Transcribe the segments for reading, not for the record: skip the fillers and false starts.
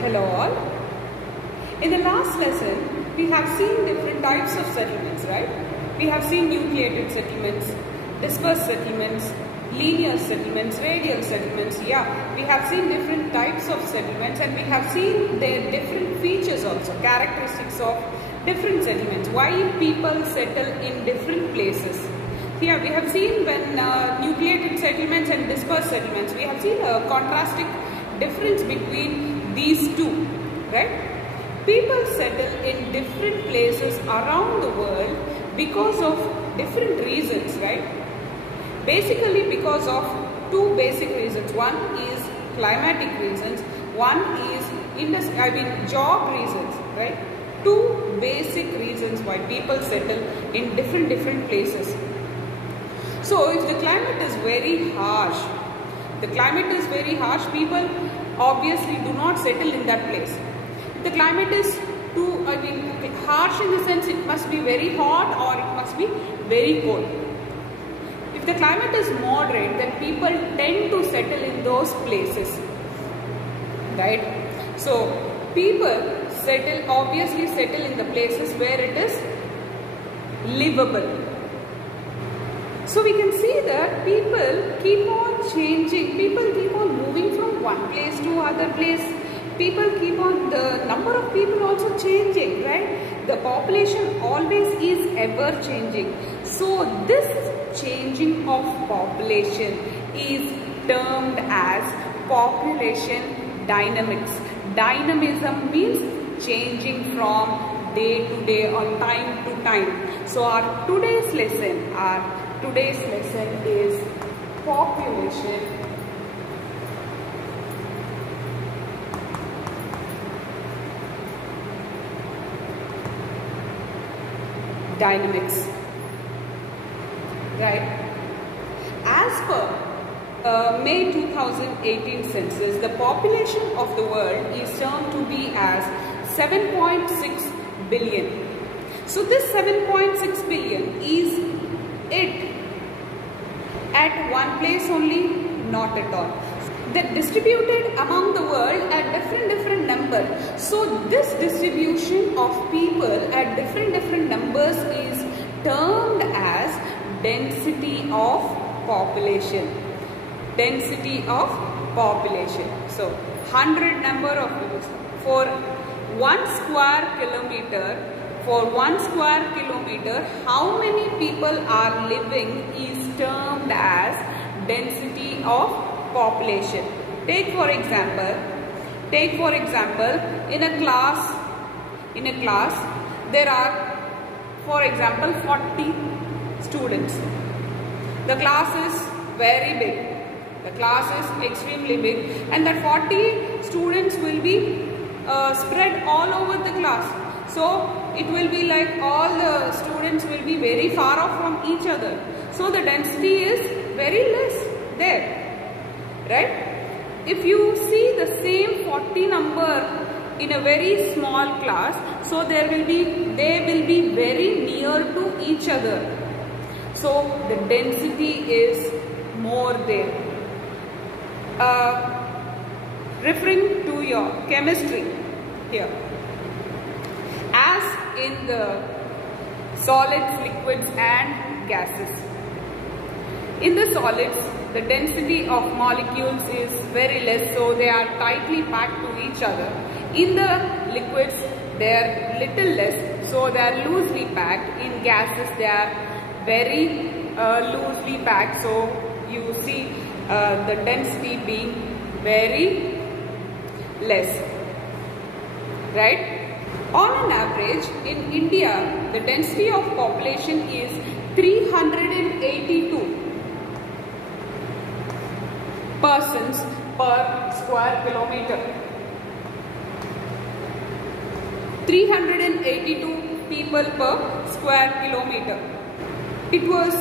Hello all. In the last lesson, we have seen different types of settlements, right? We have seen nucleated settlements, dispersed settlements, linear settlements, radial settlements. Yeah, we have seen different types of settlements and we have seen their different features also, characteristics of different settlements. Why people settle in different places. Here we have seen when nucleated settlements and dispersed settlements, we have seen a contrasting difference between these two, right? People settle in different places around the world because of different reasons, right? Basically because of two basic reasons. One is climatic reasons, one is job reasons, right? Two basic reasons why people settle in different places. So if the climate is very harsh, people obviously do not settle in that place. If the climate is too, harsh in the sense it must be very hot or it must be very cold. If the climate is moderate, then people tend to settle in those places, right? So people obviously settle in the places where it is livable. So we can see that people keep on changing, people keep on moving from one place to other place. The number of people also changing, right? The population always is ever changing. So this changing of population is termed as population dynamics. Dynamism means changing from day to day or time to time. So our today's lesson is population dynamics, right? As per May 2018 census, the population of the world is termed to be as 7.6 billion. So this 7.6 billion is it at one place only? Not at all. They're distributed among the world at different numbers. So this distribution of people at different numbers is termed as density of population. Density of population. So 100 number of people for 1 square kilometer. For 1 square kilometer, how many people are living is termed as density of population. Take for example, in a class, there are, for example, 40 students. The class is very big. The class is extremely big, and that 40 students will be spread all over the class. So it will be like all the students will be very far off from each other. So the density is very less there, right? If you see the same 40 number in a very small class, so they will be very near to each other. So the density is more there. Referring to your chemistry here. As in the solids, liquids and gases. In the solids, the density of molecules is very less, so they are tightly packed to each other. In the liquids, they are little less, so they are loosely packed. In gases, they are very loosely packed, so you see the density being very less, right? On an average, in India, the density of population is 382 persons per square kilometer. 382 people per square kilometer. It was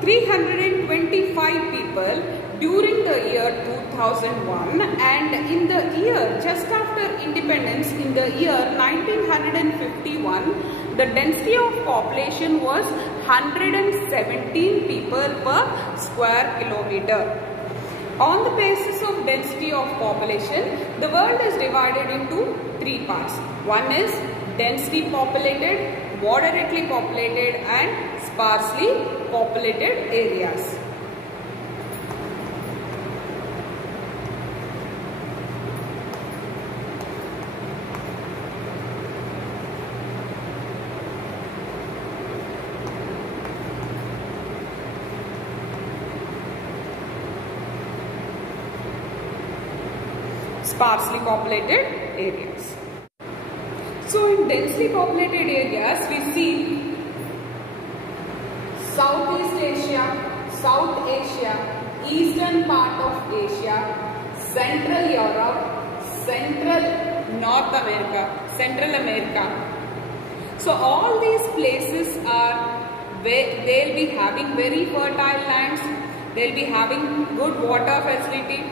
325 people during the year 2001, and in the year just after independence, in the year 1951, the density of population was 117 people per square kilometer. On the basis of density of population, the world is divided into three parts. One is densely populated, moderately populated and sparsely populated areas. Sparsely populated areas. So in densely populated areas we see Southeast Asia, South Asia, eastern part of Asia, Central Europe, Central North America, Central America. So all these places are where they'll be having very fertile lands, they'll be having good water facility.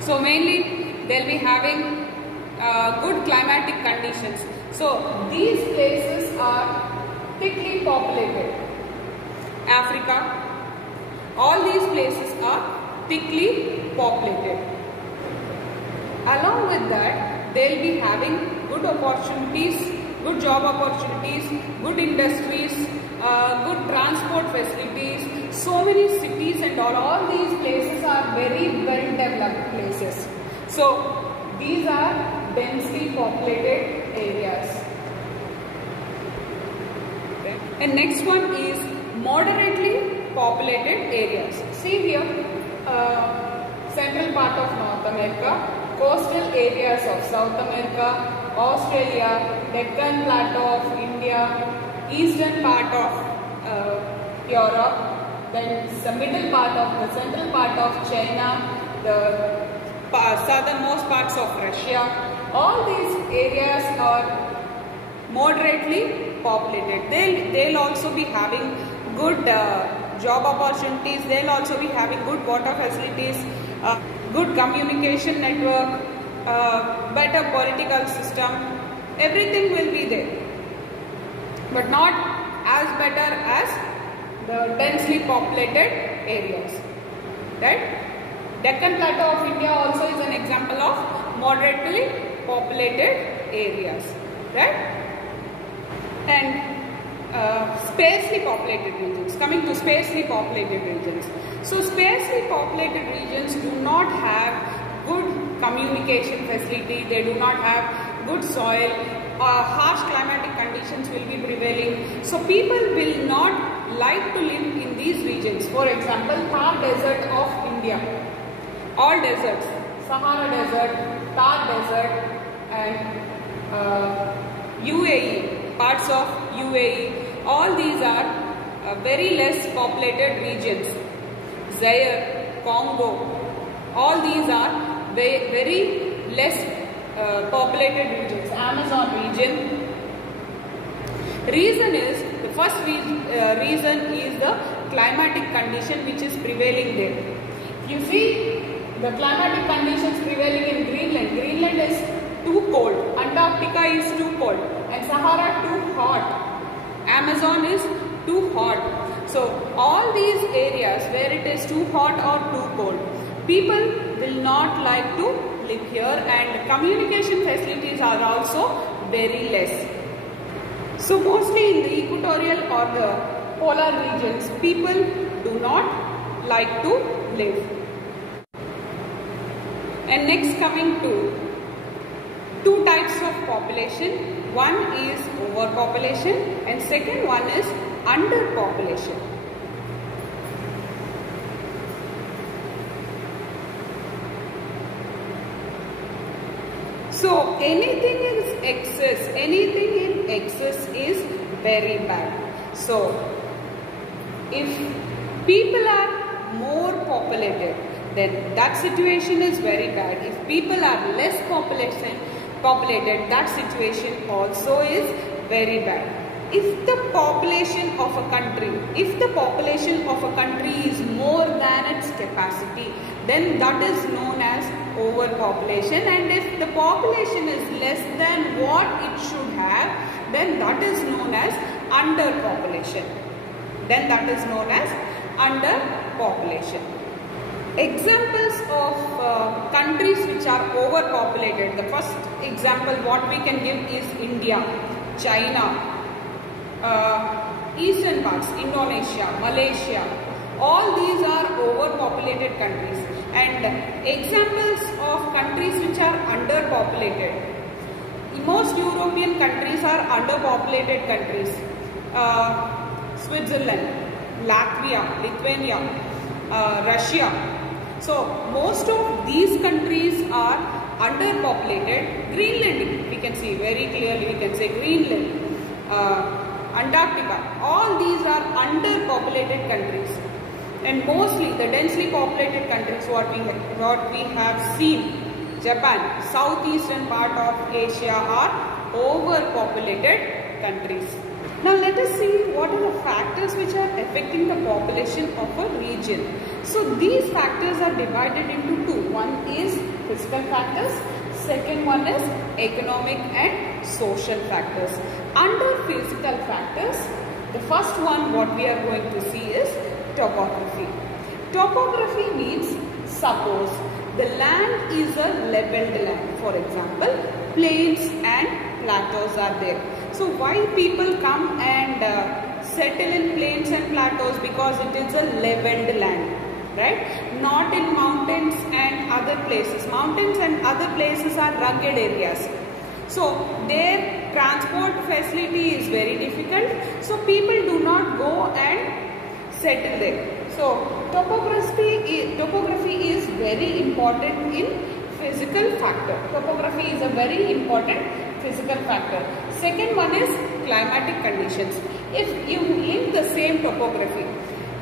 So mainly they'll be having good climatic conditions. So these places are thickly populated. Africa, all these places are thickly populated. Along with that, they'll be having good opportunities, good job opportunities, good industries, good transport facilities, so many cities and all these places are very well developed places. So these are densely populated areas. Okay. And next one is moderately populated areas. See here, central part of North America, coastal areas of South America, Australia, Deccan Plateau of India, eastern part of Europe, then the middle part of the central part of China, the southernmost parts of Russia. All these areas are moderately populated. They'll also be having good job opportunities. They'll also be having good water facilities, good communication network, better political system. Everything will be there, but not as better as the densely populated areas, right? Deccan Plateau of India also is an example of moderately populated areas, right? And sparsely populated regions. Coming to sparsely populated regions. So sparsely populated regions do not have good communication facility. They do not have good soil. Harsh climatic conditions will be prevailing. So people will not like to live in these regions. For example, Thar Desert of India. All deserts. Sahara Desert, Thar Desert and UAE. Parts of UAE. All these are very less populated regions. Zaire, Congo. All these are very less populated regions. Amazon region. Reason is, the first reason is the climatic condition which is prevailing there. You see the climatic conditions prevailing in Greenland. Greenland is too cold, Antarctica is too cold and Sahara too hot. Amazon is too hot. So all these areas where it is too hot or too cold, people will not like to live here, and communication facilities are also very less. So mostly in the equatorial or the polar regions, people do not like to live. And next, coming to two types of population. One is overpopulation and second one is underpopulation. So anything in excess is very bad. So if people are more populated, then that situation is very bad. If people are less populated, that situation also is very bad. If the population of a country is more than its capacity, then that is known as overpopulation, and if the population is less than what it should have, then that is known as underpopulation. Examples of countries which are overpopulated. The first example what we can give is India, China, Eastern parts, Indonesia, Malaysia. All these are overpopulated countries. And examples of countries which are underpopulated. Most European countries are underpopulated countries. Switzerland, Latvia, Lithuania, Russia. So most of these countries are underpopulated. Greenland, we can see very clearly, we can say Greenland, Antarctica, all these are underpopulated countries. And mostly the densely populated countries what we have seen, Japan, southeastern part of Asia are overpopulated countries. Now let us see what are the factors which are affecting the population of a region. So these factors are divided into two. One is physical factors, second one is economic and social factors. Under physical factors, the first one what we are going to see is topography. Topography means suppose the land is a leveled land. For example, plains and plateaus are there. So why people come and settle in plains and plateaus? Because it is a leveled land, right? Not in mountains and other places. Mountains and other places are rugged areas. So their transport facility is very difficult. So people do not go and settle there. So topography is very important in physical factor. Topography is a very important physical factor. Second one is climatic conditions. If you link the same topography,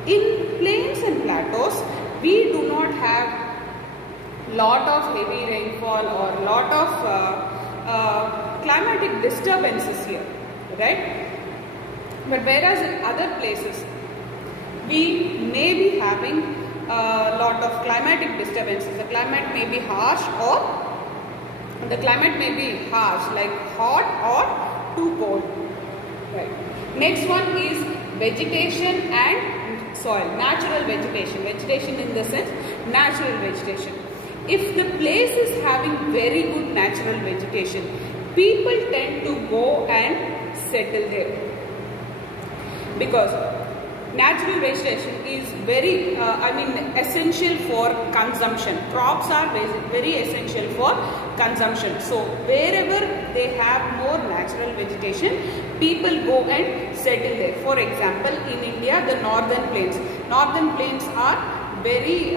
in plains and plateaus, we do not have lot of heavy rainfall or lot of climatic disturbances here, right? But whereas in other places, we may be having a lot of climatic disturbances. The climate may be harsh or the climate may be harsh, like hot or too cold. Right. Next one is vegetation and soil. Natural vegetation. Vegetation in the sense natural vegetation. If the place is having very good natural vegetation, people tend to go and settle there. Because natural vegetation is very, essential for consumption. Crops are very essential for consumption. So wherever they have more natural vegetation, people go and settle there. For example, in India, the northern plains. Northern plains are very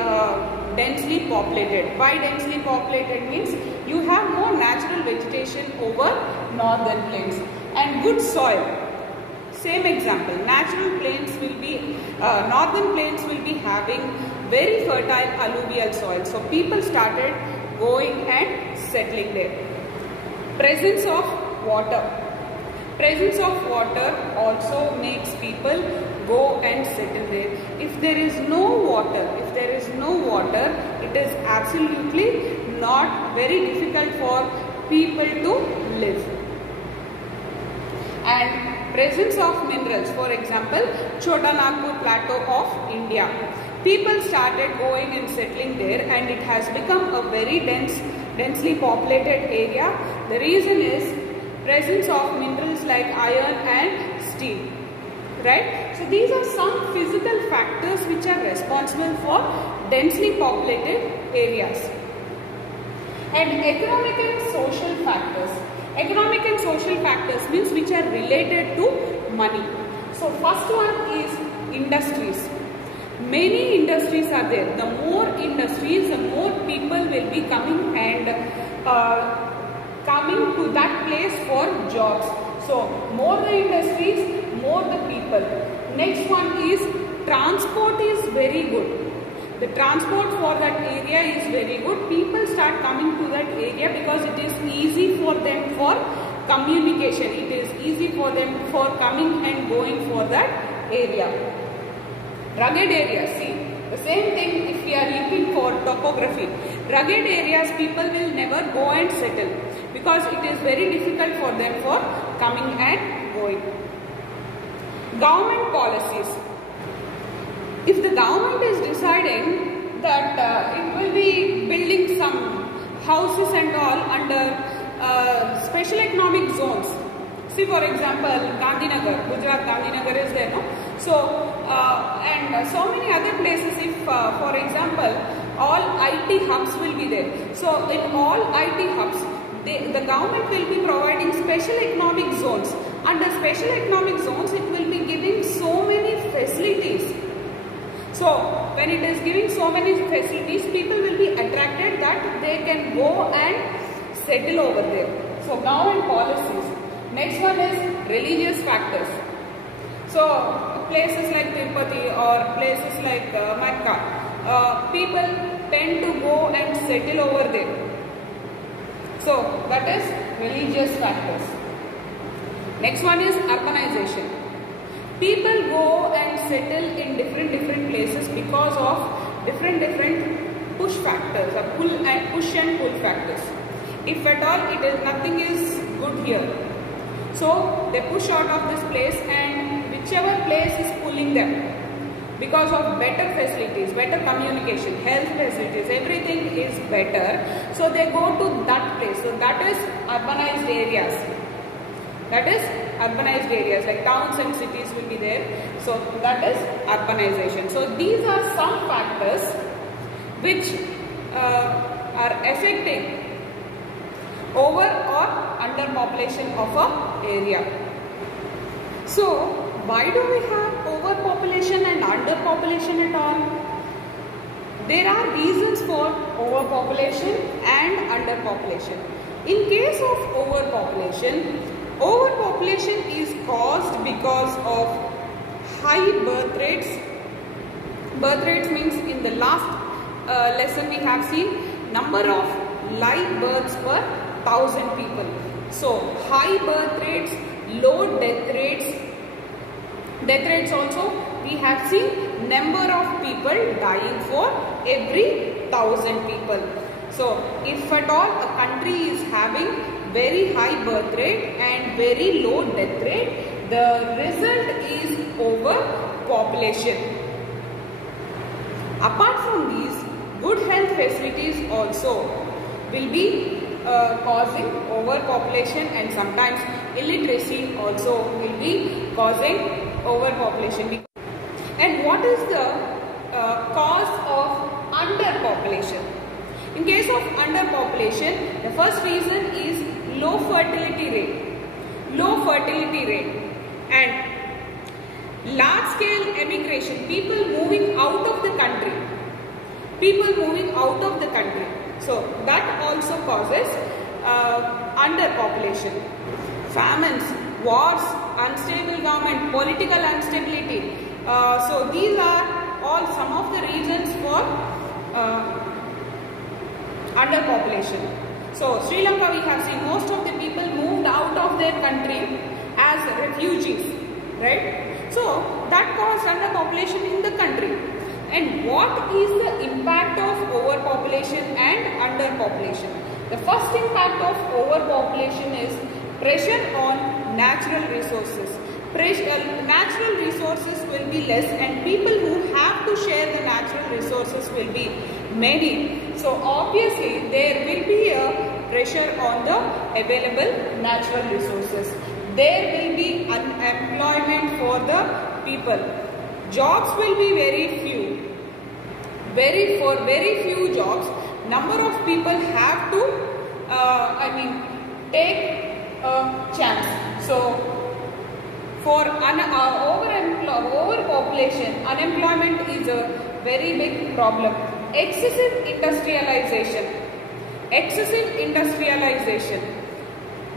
densely populated. Why densely populated means you have more natural vegetation over northern plains and good soil. Same example, natural plains will be, northern plains will be having very fertile alluvial soil. So people started going and settling there. Presence of water. Presence of water also makes people go and settle there. If there is no water, it is absolutely not very difficult for people to live. And presence of minerals, for example, Chota Nagpur Plateau of India. People started going and settling there and it has become a very densely populated area. The reason is presence of minerals like iron and steel. Right? So these are some physical factors which are responsible for densely populated areas. And economic and social factors. Economic and social factors means which are related to money. So first one is industries. Many industries are there. The more industries, the more people will be coming and coming to that place for jobs. So more the industries, more the people. Next one is transport is very good. The transport for that area is very good. People start coming to that area because it is easy for them for communication. It is easy for them for coming and going for that area. Rugged areas, see, the same thing if we are looking for topography. Rugged areas, people will never go and settle because it is very difficult for them for coming and going. Government policies. If the government is deciding that it will be building some houses and all under special economic zones. See, for example, Gandhinagar, Gujarat Gandhinagar is there, no? So, and so many other places, if for example, all IT hubs will be there. So, in all IT hubs, the government will be providing special economic zones. Under special economic zones, it will be giving so many facilities. So, when it is giving so many facilities, people will be attracted that they can go and settle over there. So, government policies. Next one is religious factors. So, places like Tirupati or places like Mecca, people tend to go and settle over there. So, that is religious factors. Next one is urbanization. People go and settle in different places because of different push factors, or push and pull factors. If at all nothing is good here, so they push out of this place, and whichever place is pulling them because of better facilities, better communication, health facilities, everything is better. So they go to that place. So that is urbanized areas. That is urbanized areas, like towns and cities will be there. So that is urbanization. So these are some factors which are affecting over or under population of a area. So why do we have overpopulation and underpopulation at all? There are reasons for overpopulation and underpopulation. In case of overpopulation, overpopulation is caused because of high birth rates. Birth rates means in the last lesson we have seen number of live births per 1,000 people. So high birth rates, low death rates. Death rates also we have seen number of people dying for every 1,000 people. So if at all a country is having very high birth rate and very low death rate, the result is overpopulation. Apart from these, good health facilities also will be causing overpopulation, and sometimes illiteracy also will be causing overpopulation. And what is the cause of underpopulation? In case of underpopulation, the first reason is low fertility rate. Low fertility rate and large scale emigration, people moving out of the country. People moving out of the country. So that also causes underpopulation. Famines, wars, unstable government, political instability. So these are all some of the reasons for underpopulation. So Sri Lanka, we have seen most of the people moved out of their country as refugees, right? So that caused underpopulation in the country. And what is the impact of overpopulation and underpopulation? The first impact of overpopulation is pressure on natural resources. Natural resources will be less, and people who have to share the natural resources will be many. So obviously there will be a pressure on the available natural resources. There will be unemployment for the people. Jobs will be very few. For very few jobs, number of people have to take a chance. So for overpopulation, unemployment is a very big problem. Excessive industrialization.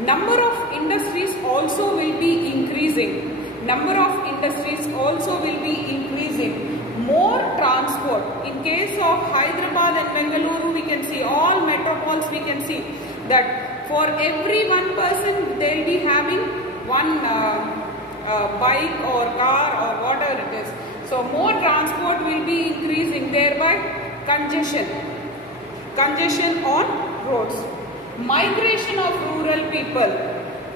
Number of industries also will be increasing. More transport. In case of Hyderabad and Bengaluru, we can see all metropoles, we can see that for every one person they will be having one bike or car or whatever it is. So more transport will be increasing, thereby congestion on roads. Migration of rural people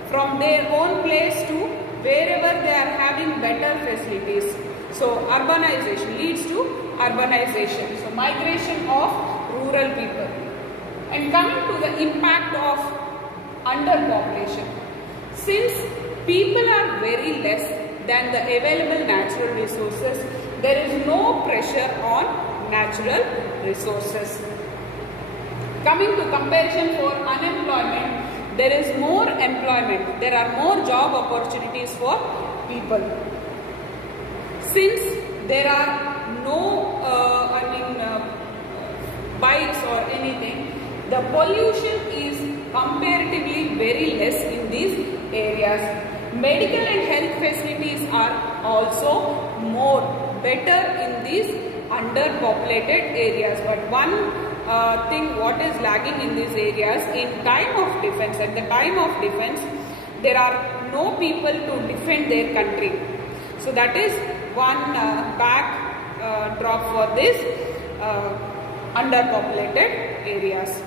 from their own place to wherever they are having better facilities. So urbanization leads to urbanization. So migration of rural people. And coming to the impact of underpopulation. Since people are very less than the available natural resources, there is no pressure on natural resources. Coming to comparison for unemployment, there is more employment. There are more job opportunities for people. Since there are no bikes or anything, the pollution is comparatively very less in these areas. Medical and health facilities are also better in these underpopulated areas. But one thing what is lagging in these areas, in time of defense, at the time of defense, there are no people to defend their country. So that is one backdrop for this underpopulated areas.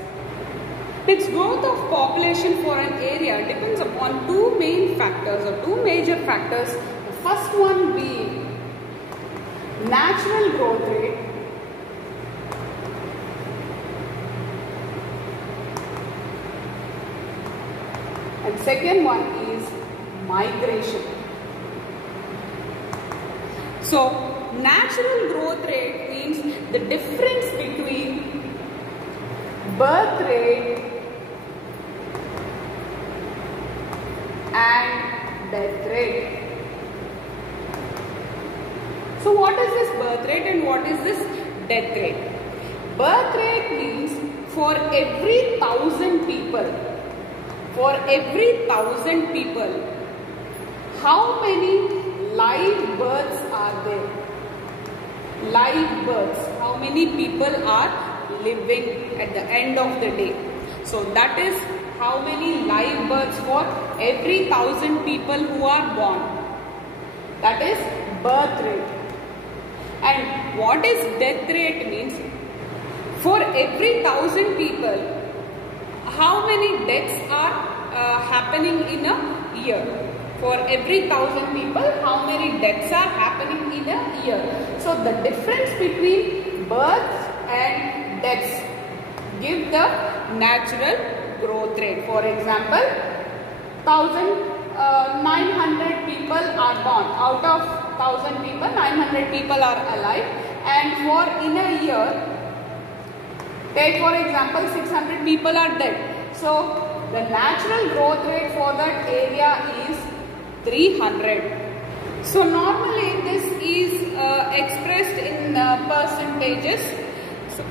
Its growth of population for an area depends upon two main factors or two major factors. The first one being natural growth rate and second one is migration. So natural growth rate means the difference between birth rate and death rate. So what is this birth rate and what is this death rate? Birth rate means for every 1,000 people, how many live births are there? Live births, how many people are living at the end of the day? So that is how many live births for every 1,000 people who are born. That is birth rate. And what is death rate means? For every 1,000 people, how many deaths are happening in a year? For every 1,000 people, how many deaths are happening in a year? So the difference between births and deaths give the natural growth rate. For example, 900 people are born. Out of 1,000 people, 900 people are alive. And for in a year, take for example, 600 people are dead. So the natural growth rate for that area is 300. So normally this is expressed in percentages.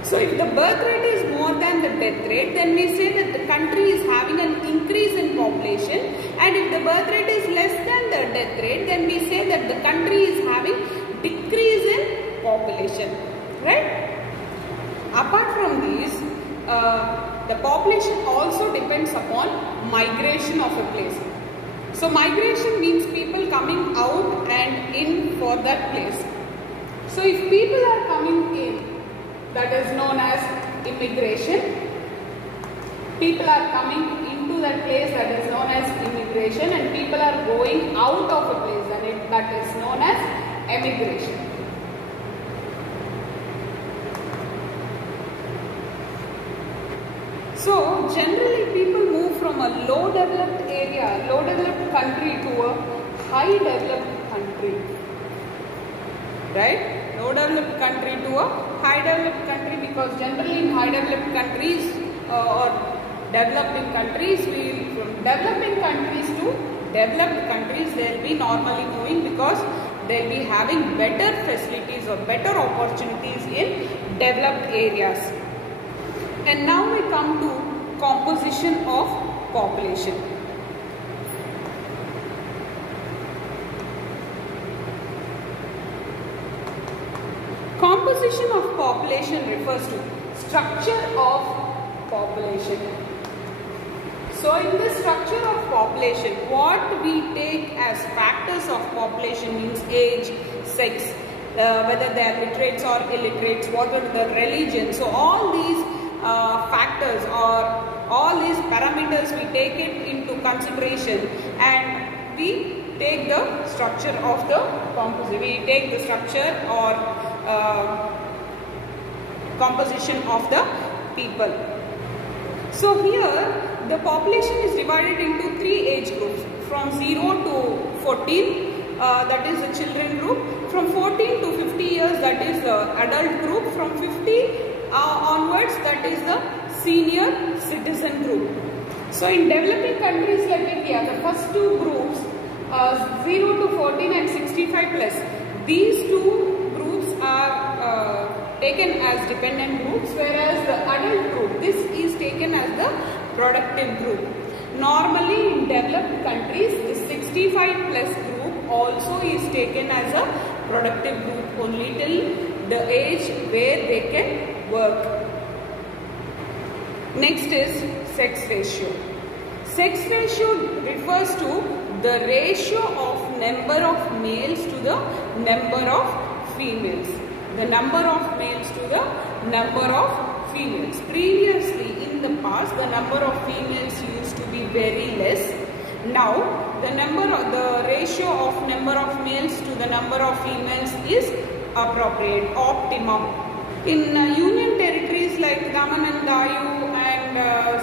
So if the birth rate is more than the death rate, then we say that the country is having an increase in population, and if the birth rate is less than the death rate, then we say that the country is having decrease in population, right? Apart from these, the population also depends upon migration of a place. So migration means people coming out and in for that place. So if people are coming in, that is known as immigration. People are coming into that place, that is known as immigration, and people are going out of a place, and that is known as emigration. So generally people move from a low developed area, low developed country to a high developed country, right? Low developed country to a high developed country, because generally in high developed countries or developing countries, from developing countries to developed countries, they will be normally moving because they will be having better facilities or better opportunities in developed areas. And now we come to composition of population. Composition of population refers to structure of population. So in the structure of population, what we take as factors of population means age, sex, whether they are literates or illiterates, what are the religion. So all these factors or all these parameters, we take it into consideration and we take the structure of the composite. We take the structure or composition of the people. So here the population is divided into 3 age groups, from 0 to 14, that is the children group, from 14 to 50 years, that is the adult group, from 50 onwards, that is the senior citizen group. So in developing countries like India, the first 2 groups, 0 to 14 and 65 plus, these 2 groups are taken as dependent groups, whereas the adult group, this is taken as the productive group. Normally in developed countries, the 65 plus group also is taken as a productive group only till the age where they can work. Next is sex ratio. Sex ratio refers to the ratio of number of males to the number of females. The number of males to the number of females. Previously in the past, the number of females used to be very less. Now the ratio of number of males to the number of females is appropriate, optimum. In union territories like Daman and Dayu and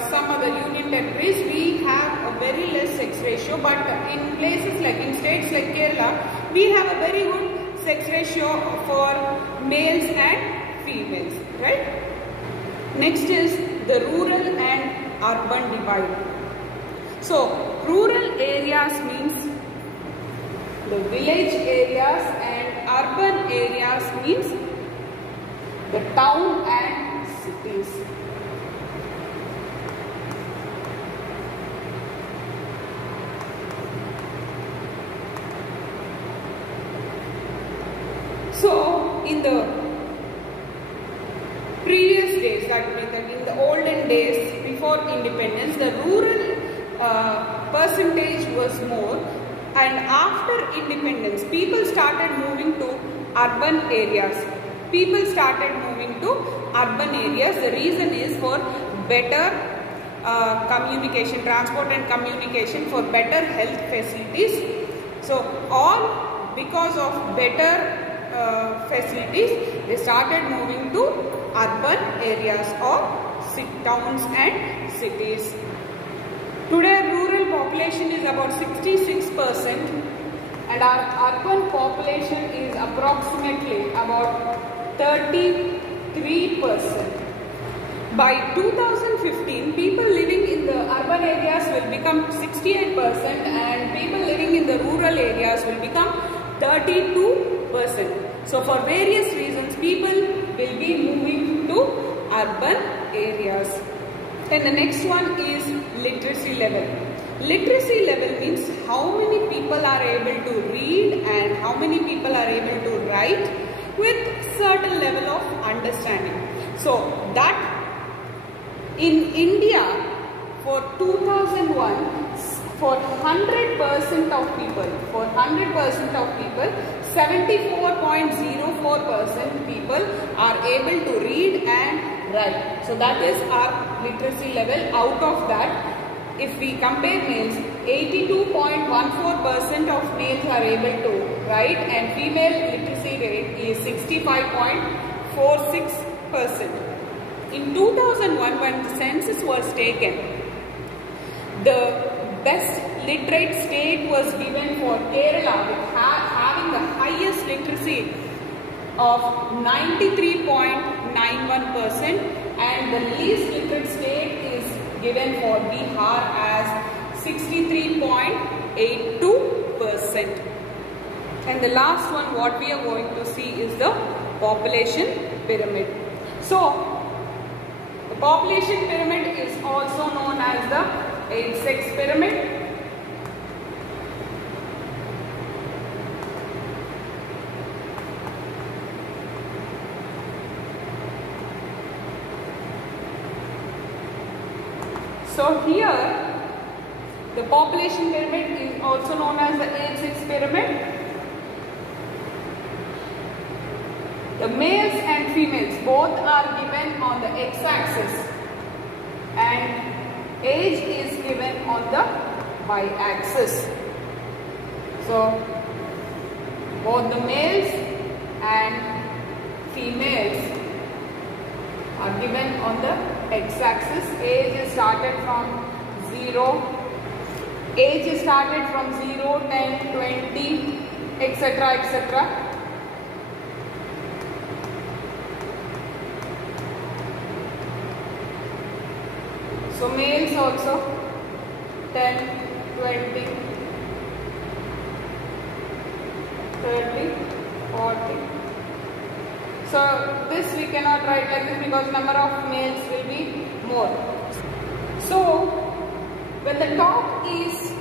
some other union territories, we have a very less sex ratio, but in places like, in states like Kerala, we have a very good sex ratio for males and females, right? Next is the rural and urban divide. So rural areas means the village areas and urban areas means the town and cities. So in the previous days, that means that in the olden days before independence, the rural percentage was more, and after independence people started moving to urban areas. People started moving to urban areas. The reason is for better communication, transport and communication, for better health facilities. So all because of better facilities, they started moving to urban areas or towns and cities. Today rural population is about 66% and our urban population is approximately about 33%. By 2015, people living in the urban areas will become 68% and people living in the rural areas will become 32%. So for various reasons, people will be moving to urban areas. Then the next one is literacy level. Literacy level means how many people are able to read and how many people are able to write with certain level of understanding. So that in India for 2001, for 100% of people, 74.04% people are able to read and write. So that is our literacy level. Out of that, if we compare males, 82.14% of males are able to write and female literacy rate is 65.46%. In 2001, when the census was taken, the best literate state was given for Kerala, with having the highest literacy of 93.91%, and the least literate state is given for Bihar as 63.82%. And the last one, what we are going to see is the population pyramid. So the population pyramid is also known as the age-sex pyramid. So here the population pyramid is also known as the age-sex pyramid. The males and females both are given on the x-axis and age is given on the y-axis. So both the males and females are given on the x-axis. Age is started from 0. Age is started from 0, 10, 20, etc. etc. So males also 10, 20, 30, 40. So this we cannot write like this because number of males will be more. So when the top is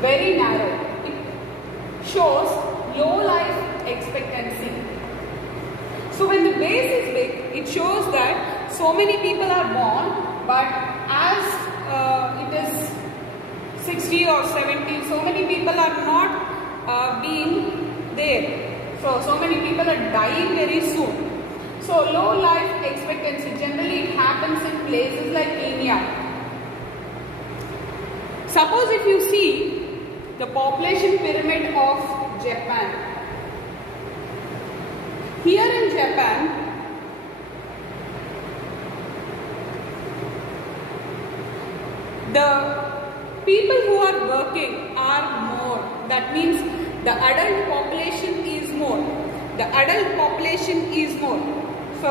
very narrow, it shows low life expectancy. So when the base is big, it shows that so many people are born, but as it is 60 or 70, so many people are not being there. So many people are dying very soon. So low life expectancy, generally it happens in places like India. Suppose if you see the population pyramid of Japan. Here in Japan, the people who are working are more. That means the adult population is more. The adult population is more. So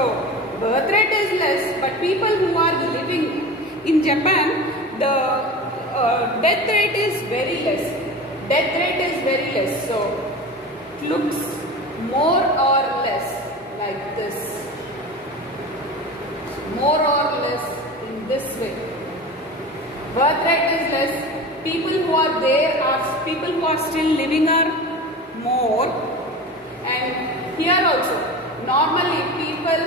birth rate is less, but people who are living in Japan, the death rate is very less. Death rate is very less. So it looks more or less like this. More or less in this way. Birth rate is less. People who are there are people who are still living are more. And here also, normally people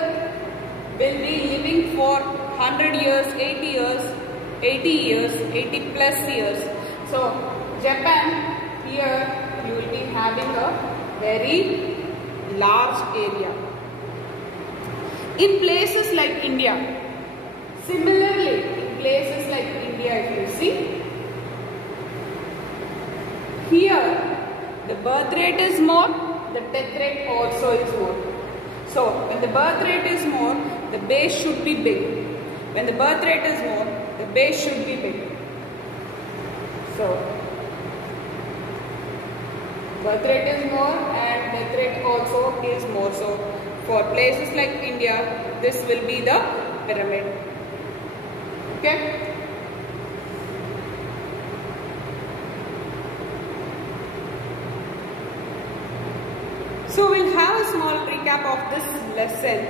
will be living for 100 years, 80 years, 80 plus years. So Japan, here you will be having a very large area. In places like India, similarly in places like India, if you see, here the birth rate is more, the death rate also is more. So when the birth rate is more, the base should be big. When the birth rate is more, the base should be big. So birth rate is more and death rate also is more. So for places like India, this will be the pyramid. Okay. So we'll have a small recap of this lesson.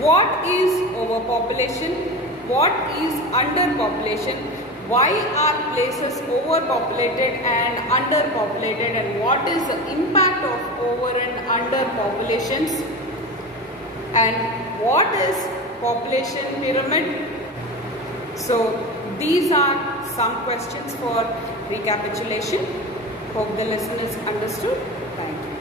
What is overpopulation? What is underpopulation? Why are places overpopulated and underpopulated, and what is the impact of over and underpopulations? And what is population pyramid? So these are some questions for recapitulation. Hope the lesson is understood. Thank you.